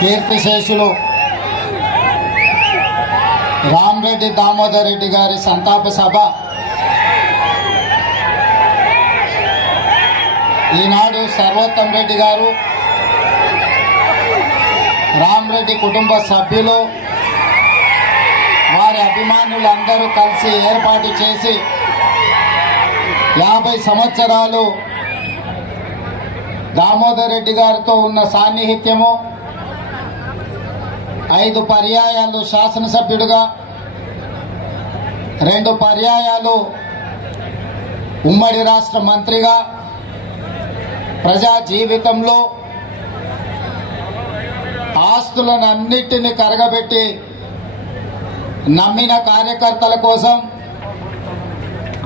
కీర్తిశేషులు రామ్రెడ్డి దామోదర్ రెడ్డి గారి సంతాప సభ. ఈనాడు సర్వోత్తం రెడ్డి గారు రామ్రెడ్డి కుటుంబ సభ్యులు వారి అభిమానులందరూ కలిసి ఏర్పాటు చేసి యాభై సంవత్సరాలు దామోదర్ రెడ్డి గారితో ఉన్న సాన్నిహిత్యము ఐదు పర్యాయాలు శాసనసభ్యుడిగా రెండు పర్యాయాలు ఉమ్మడి రాష్ట్ర మంత్రిగా ప్రజా జీవితంలో ఆస్తులను అన్నిటిని కరగబెట్టి నమ్మిన కార్యకర్తల కోసం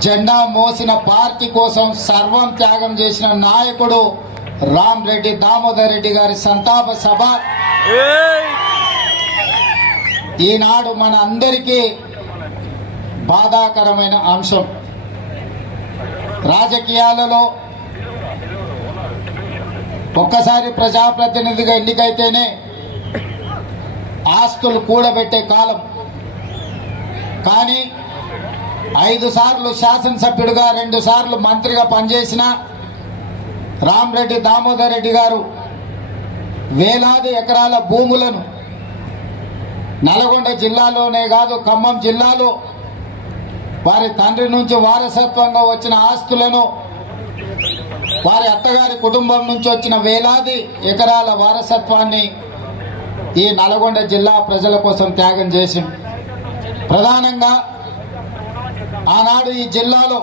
జెండా మోసిన పార్టీ కోసం సర్వం త్యాగం చేసిన నాయకుడు రామ్ రెడ్డి దామోదర్ రెడ్డి గారి సంతాప సభ. ఈనాడు మన అందరికీ బాధాకరమైన అంశం. రాజకీయాలలో ఒక్కసారి ప్రజాప్రతినిధిగా ఎన్నికైతేనే ఆస్తులు కూడబెట్టే కాలం. కానీ ఐదు సార్లు శాసనసభ్యుడిగా రెండు సార్లు మంత్రిగా పనిచేసిన రామరెడ్డి దామోదర్ రెడ్డి గారు వేలాది ఎకరాల భూములను నల్గొండ జిల్లాలోనే కాదు ఖమ్మం జిల్లాలో వారి తండ్రి నుంచి వారసత్వంగా వచ్చిన ఆస్తులను వారి అత్తగారి కుటుంబం నుంచి వచ్చిన వేలాది ఎకరాల వారసత్వాన్ని ఈ నల్గొండ జిల్లా ప్రజల కోసం త్యాగం చేసింది. ప్రధానంగా ఆనాడు ఈ జిల్లాలో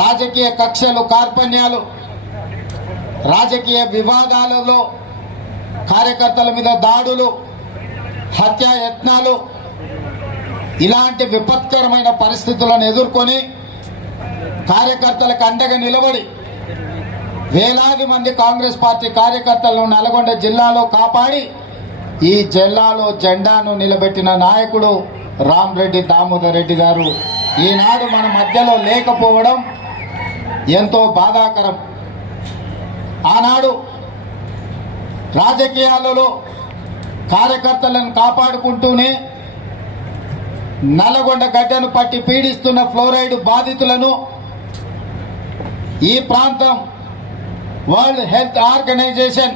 రాజకీయ కక్షలు కార్పణ్యాలు రాజకీయ వివాదాలలో కార్యకర్తల మీద దాడులు హత్యాయత్నాలు ఇలాంటి విపత్కరమైన పరిస్థితులను ఎదుర్కొని కార్యకర్తలకు అండగా నిలబడి వేలాది మంది కాంగ్రెస్ పార్టీ కార్యకర్తలను నల్గొండ జిల్లాలో కాపాడి ఈ జిల్లాలో జెండాను నిలబెట్టిన నాయకుడు రామ్రెడ్డి దామోదర్ రెడ్డి గారు ఈనాడు మన మధ్యలో లేకపోవడం ఎంతో బాధాకరం. ఆనాడు రాజకీయాలలో కార్యకర్తలను కాపాడుకుంటూనే నల్లగొండ గడ్డను పట్టి పీడిస్తున్న ఫ్లోరైడ్ బాధితులను ఈ ప్రాంతం వరల్డ్ హెల్త్ ఆర్గనైజేషన్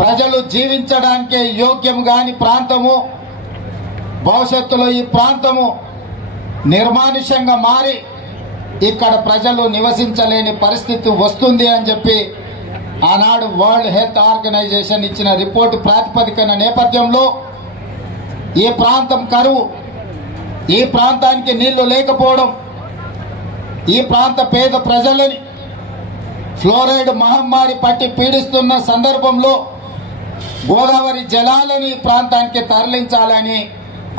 ప్రజలు జీవించడానికే యోగ్యం కాని ప్రాంతము భవిష్యత్తులో ఈ ప్రాంతము నిర్మానుష్యంగా మారి ఇక్కడ ప్రజలు నివసించలేని పరిస్థితి వస్తుంది అని చెప్పి ఆనాడు వరల్డ్ హెల్త్ ఆర్గనైజేషన్ ఇచ్చిన రిపోర్టు ప్రాతిపదికన నేపథ్యంలో ఈ ప్రాంతం కరువు. ఈ ప్రాంతానికి నీళ్ళు లేకపోవడం ఈ ప్రాంత పేద ప్రజలని ఫ్లోరైడ్ మహమ్మారి పట్టి పీడిస్తున్న సందర్భంలో గోదావరి జలాలను ఈ ప్రాంతానికి తరలించాలని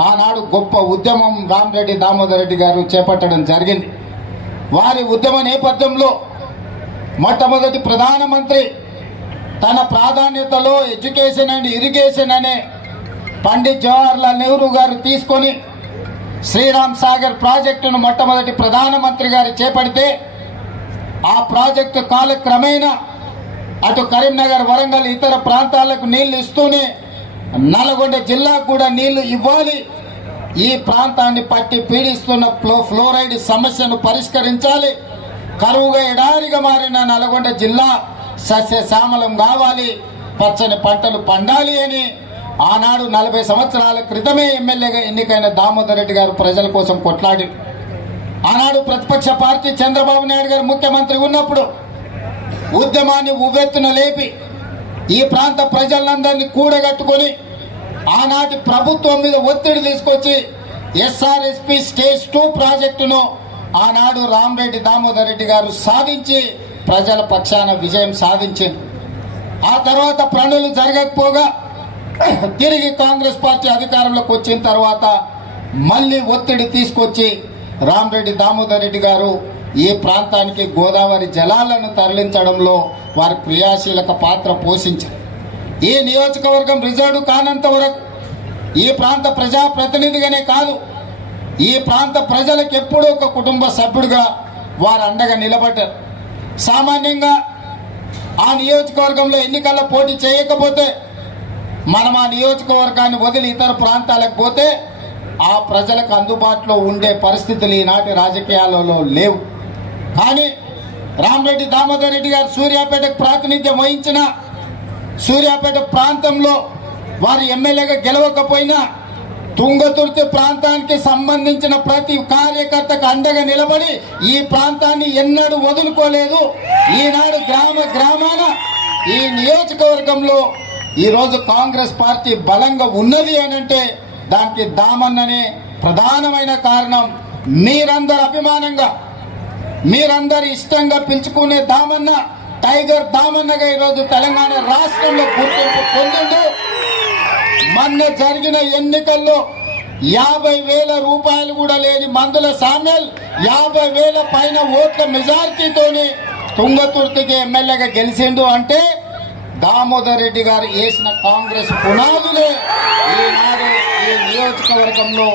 ఆనాడు గొప్ప ఉద్యమం రామరెడ్డి దామోదర్ రెడ్డి గారు చేపట్టడం జరిగింది. వారి ఉద్యమ నేపథ్యంలో మొట్టమొదటి ప్రధానమంత్రి తన ప్రాధాన్యతలో ఎడ్యుకేషన్ అండ్ ఇరిగేషన్ అనే పండిత్ జవహర్లాల్ నెహ్రూ గారు తీసుకొని శ్రీరామ్ సాగర్ ప్రాజెక్టును మొట్టమొదటి ప్రధానమంత్రి గారు చేపడితే ఆ ప్రాజెక్టు కాలక్రమేణా అటు కరీంనగర్ వరంగల్ ఇతర ప్రాంతాలకు నీళ్ళు ఇస్తూనే నల్గొండ జిల్లాకు కూడా నీళ్ళు ఇవ్వాలి. ఈ ప్రాంతాన్ని పట్టి పీడిస్తున్న ఫ్లో ఫ్లోరైడ్ సమస్యను పరిష్కరించాలి. కరువుగా ఎడారిగా మారిన నల్గొండ జిల్లా సస్యశ్యామలం కావాలి పచ్చని పంటలు పండాలి అని ఆనాడు నలభై సంవత్సరాల క్రితమే ఎమ్మెల్యేగా ఎన్నికైన దామోదర్ రెడ్డి గారు ప్రజల కోసం కొట్లాడి. ఆనాడు ప్రతిపక్ష పార్టీ చంద్రబాబు నాయుడు గారు ముఖ్యమంత్రి ఉన్నప్పుడు ఉద్యమాన్ని ఉవ్వెత్తున లేపి ఈ ప్రాంత ప్రజలందరినీ కూడగట్టుకొని ఆనాటి ప్రభుత్వం మీద ఒత్తిడి తీసుకొచ్చి ఎస్ఆర్ఎస్పి స్టేజ్ టూ ప్రాజెక్టును ఆనాడు రాంరెడ్డి దామోదర్ రెడ్డి గారు సాధించి ప్రజల పక్షాన విజయం సాధించింది. ఆ తర్వాత పనులు జరగకపోగా తిరిగి కాంగ్రెస్ పార్టీ అధికారంలోకి వచ్చిన తర్వాత మళ్ళీ ఒత్తిడి తీసుకొచ్చి రామరెడ్డి దామోదర్ రెడ్డి గారు ఈ ప్రాంతానికి గోదావరి జలాలను తరలించడంలో వారి క్రియాశీలక పాత్ర పోషించారు. ఈ నియోజకవర్గం రిజర్వ్ కానంత వరకు ఈ ప్రాంత ప్రజాప్రతినిధిగానే కాదు ఈ ప్రాంత ప్రజలకు ఎప్పుడూ ఒక కుటుంబ సభ్యుడిగా వారు అండగా నిలబడ్డారు. సామాన్యంగా ఆ నియోజకవర్గంలో ఎన్నికల్లో పోటీ చేయకపోతే మనం ఆ నియోజకవర్గాన్ని వదిలి ఇతర ప్రాంతాలకు పోతే ఆ ప్రజలకు అందుబాటులో ఉండే పరిస్థితులు ఈనాటి రాజకీయాలలో లేవు. కానీ రామరెడ్డి దామోదర్ రెడ్డి గారు సూర్యాపేటకు ప్రాతినిధ్యం వహించిన సూర్యాపేట ప్రాంతంలో వారు ఎమ్మెల్యేగా గెలవకపోయినా తుంగతుర్తి ప్రాంతానికి సంబంధించిన ప్రతి కార్యకర్తకు అండగా నిలబడి ఈ ప్రాంతాన్ని ఎన్నడూ వదులుకోలేదు. ఈనాడు గ్రామ గ్రామాన ఈ నియోజకవర్గంలో ఈరోజు కాంగ్రెస్ పార్టీ బలంగా ఉన్నది అని అంటే దానికి దామన్ననే ప్రధానమైన కారణం మీరందరు అభిమానంగా మీరందరు ఇష్టంగా పిలుచుకునే దామన్న టైగర్ దామన్నగా ఈరోజు తెలంగాణ రాష్ట్రంలో గుర్తింపు పొందిండు. మొన్న జరిగిన ఎన్నికల్లో యాభై వేల రూపాయలు కూడా లేని మందుల సామ్యల్ యాభై వేల పైన ఓట్ల మెజార్టీతోని తుంగతుర్తికి ఎమ్మెల్యేగా గెలిచిండు అంటే దామోదర్ రెడ్డి గారు వేసిన కాంగ్రెస్ పునాదులే. ఈనాడు ఈ నియోజకవర్గంలో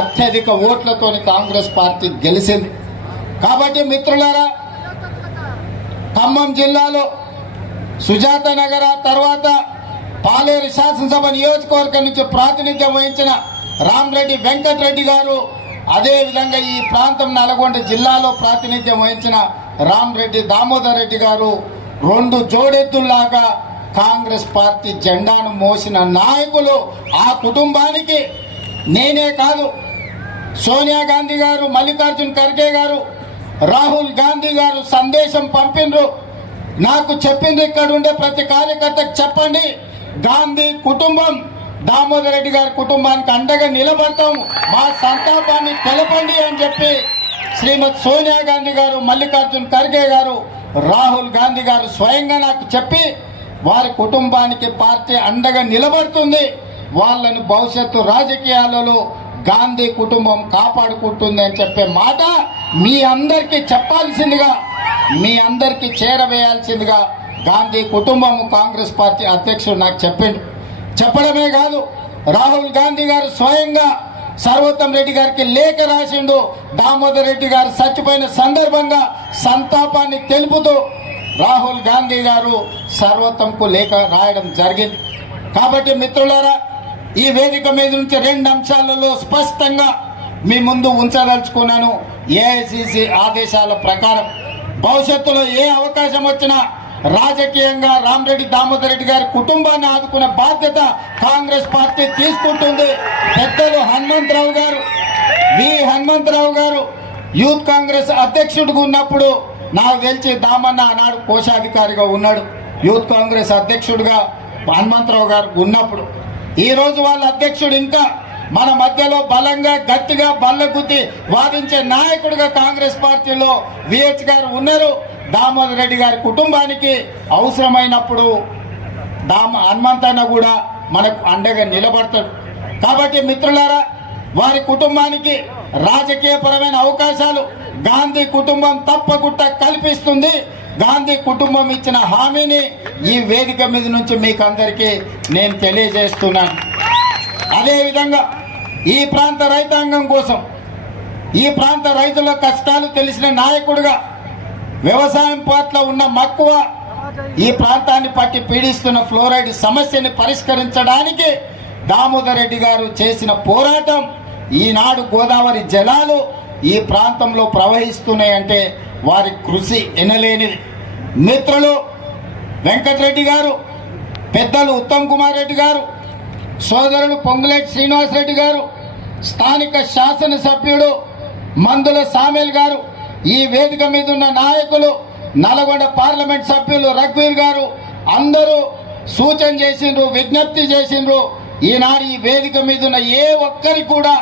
అత్యధిక ఓట్లతోని కాంగ్రెస్ పార్టీ గెలిచింది. కాబట్టి మిత్రులారా ఖమ్మం జిల్లాలో సుజాత నగర తర్వాత పాలేరు శాసనసభ నియోజకవర్గం నుంచి ప్రాతినిధ్యం వహించిన రామరెడ్డి వెంకటరెడ్డి గారు అదేవిధంగా ఈ ప్రాంతం నల్గొండ జిల్లాలో ప్రాతినిధ్యం వహించిన రామరెడ్డి దామోదర్ రెడ్డి గారు రెండు జోడెద్దుల్లాగా కాంగ్రెస్ పార్టీ జెండాను మోసిన నాయకులు ఆ కుటుంబానికి నేనే కాదు. సోనియా గాంధీ గారు మల్లికార్జున్ ఖర్గే గారు రాహుల్ గాంధీ గారు సందేశం పంపిండ్రు నాకు చెప్పింది ఇక్కడ ఉండే ప్రతి కార్యకర్తకు చెప్పండి. గాంధీ కుటుంబం దామోదర్ రెడ్డి గారి కుటుంబానికి అండగా నిలబడతాం మా సంతాపాన్ని తెలపండి అని చెప్పి శ్రీమతి సోనియా గాంధీ గారు మల్లికార్జున్ ఖర్గే గారు రాహుల్ గాంధీ గారు స్వయంగా నాకు చెప్పి వారి కుటుంబానికి పార్టీ అండగా నిలబడుతుంది. వాళ్ళని భవిష్యత్తు రాజకీయాలలో గాంధీ కుటుంబం కాపాడుకుంటుంది అని చెప్పే మాట మీ అందరికీ చెప్పాల్సిందిగా మీ అందరికీ చేరవేయాల్సిందిగా గాంధీ కుటుంబం కాంగ్రెస్ పార్టీ అధ్యక్షుడు నాకు చెప్పిండు. చెప్పడమే కాదు రాహుల్ గాంధీ గారు స్వయంగా సర్వోత్తం రెడ్డి గారికి లేఖ రాసిండు. దామోదర్ రెడ్డి గారు చచ్చిపోయిన సందర్భంగా సంతాపాన్ని తెలుపుతూ రాహుల్ గాంధీ గారు సర్వోత్తంకు లేఖ రాయడం జరిగింది. కాబట్టి మిత్రులారా ఈ వేదిక మీద నుంచి రెండు అంశాలలో స్పష్టంగా మీ ముందు ఉంచదలుచుకున్నాను. ఏఐసిసి ఆదేశాల ప్రకారం భవిష్యత్తులో ఏ అవకాశం వచ్చినా రాజకీయంగా రామరెడ్డి దామోదర్ రెడ్డి గారి కుటుంబాన్ని ఆదుకునే బాధ్యత కాంగ్రెస్ పార్టీ తీసుకుంటుంది. పెద్దలు హనుమంతరావు గారు వి హనుమంతరావు గారు యూత్ కాంగ్రెస్ అధ్యక్షుడిగా ఉన్నప్పుడు నాకు తెలిసి దామన్న ఆనాడు కోశాధికారిగా ఉన్నాడు. యూత్ కాంగ్రెస్ అధ్యక్షుడిగా హనుమంతరావు గారు ఉన్నప్పుడు. ఈ రోజు వాళ్ళ అధ్యక్షుడు ఇంకా మన మధ్యలో బలంగా గట్టిగా బల్లగుద్ది వాదించే నాయకుడిగా కాంగ్రెస్ పార్టీలో విహెచ్ గారు ఉన్నారు. దామోదర్ రెడ్డి గారి కుటుంబానికి అవసరమైనప్పుడు దామ హనుమంతన్న కూడా మనకు అండగా నిలబడతాడు. కాబట్టి మిత్రులారా వారి కుటుంబానికి రాజకీయపరమైన అవకాశాలు గాంధీ కుటుంబం తప్పకుండా కల్పిస్తుంది. గాంధీ కుటుంబం ఇచ్చిన హామీని ఈ వేదిక మీద నుంచి మీకు అందరికీ నేను తెలియజేస్తున్నాను. అదేవిధంగా ఈ ప్రాంత రైతాంగం కోసం ఈ ప్రాంత రైతుల కష్టాలు తెలిసిన నాయకుడుగా వ్యవసాయం పట్ల ఉన్న మక్కువ ఈ ప్రాంతాన్ని పట్టి పీడిస్తున్న ఫ్లోరైడ్ సమస్యని పరిష్కరించడానికి దామోదర్ రెడ్డి గారు చేసిన పోరాటం ఈనాడు గోదావరి జలాలు ఈ ప్రాంతంలో ప్రవహిస్తున్నాయంటే వారి కృషి ఎనలేని మిత్రులు వెంకటరెడ్డి గారు పెద్దలు ఉత్తమ్ కుమార్ రెడ్డి గారు సోదరుడు పొంగులేటి శ్రీనివాసరెడ్డి గారు స్థానిక శాసనసభ్యుడు మందుల సామేల్ గారు ఈ వేదిక మీద ఉన్న నాయకులు నల్గొండ పార్లమెంట్ సభ్యులు రఘువీర్ గారు అందరూ సూచన చేసిండ్రు విజ్ఞప్తి చేసిండ్రు ఈనాడు ఈ వేదిక మీద ఉన్న ఏ ఒక్కరి కూడా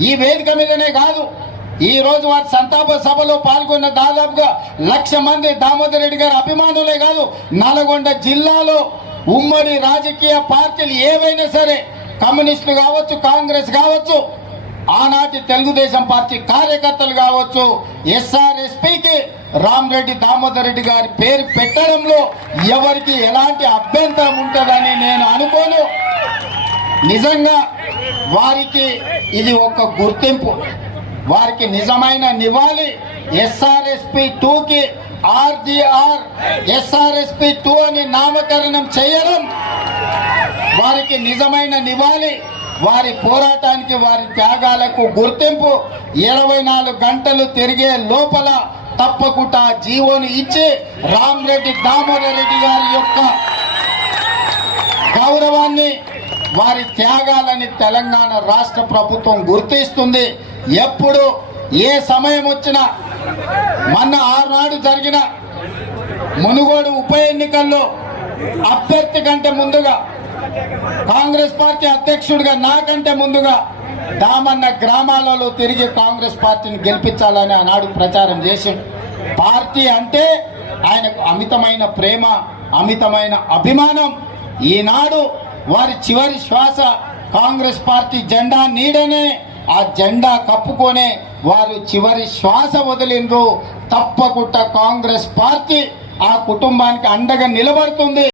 ఈ వేదిక మీదనే కాదు ఈ రోజు వారి సంతాప సభలో పాల్గొన్న దాదాపుగా లక్ష మంది దామోదర్ రెడ్డి గారి అభిమానులే కాదు నల్గొండ జిల్లాలో ఉమ్మడి రాజకీయ పార్టీలు ఏవైనా సరే కమ్యూనిస్టులు కావచ్చు కాంగ్రెస్ కావచ్చు ఆనాటి తెలుగుదేశం పార్టీ కార్యకర్తలు కావచ్చు ఎస్ఆర్ఎస్పికి రామరెడ్డి దామోదర్ రెడ్డి గారి పేరు పెట్టడంలో ఎవరికి ఎలాంటి అభ్యంతరం ఉంటుందని నేను అనుకోను. నిజంగా వారికి ఇది ఒక గుర్తింపు. వారికి నిజమైన నివాళి ఎస్ఆర్ఎస్పి టూకి ఆర్జీఆర్ ఎస్ఆర్ఎస్పి టూ అని నామకరణం చేయడం వారికి నిజమైన నివాళి. వారి పోరాటానికి వారి త్యాగాలకు గుర్తింపు ఇరవై నాలుగు గంటలు తిరిగే లోపల తప్పకుండా జీవోని ఇచ్చి రామరెడ్డి దామోదర్ రెడ్డి గారి యొక్క గౌరవాన్ని వారి త్యాగాలని తెలంగాణ రాష్ట్ర ప్రభుత్వం గుర్తిస్తుంది. ఎప్పుడు ఏ సమయం వచ్చినా మొన్న ఆరునాడు జరిగిన మునుగోడు ఉప ఎన్నికల్లో అభ్యర్థి కంటే ముందుగా కాంగ్రెస్ పార్టీ అధ్యక్షుడిగా నాకంటే ముందుగా దామన్న గ్రామాలలో తిరిగి కాంగ్రెస్ పార్టీని గెలిపించాలని ఆనాడు ప్రచారం చేసి పార్టీ అంటే ఆయనకు అమితమైన ప్రేమ అమితమైన అభిమానం. ఈనాడు వారి చివరి శ్వాస కాంగ్రెస్ పార్టీ జెండా నీడనే ఆ జెండా కప్పుకొనే వారు చివరి శ్వాస వదిలిండ్రు. తప్పకుండా కాంగ్రెస్ పార్టీ ఆ కుటుంబానికి అండగా నిలబడుతుంది.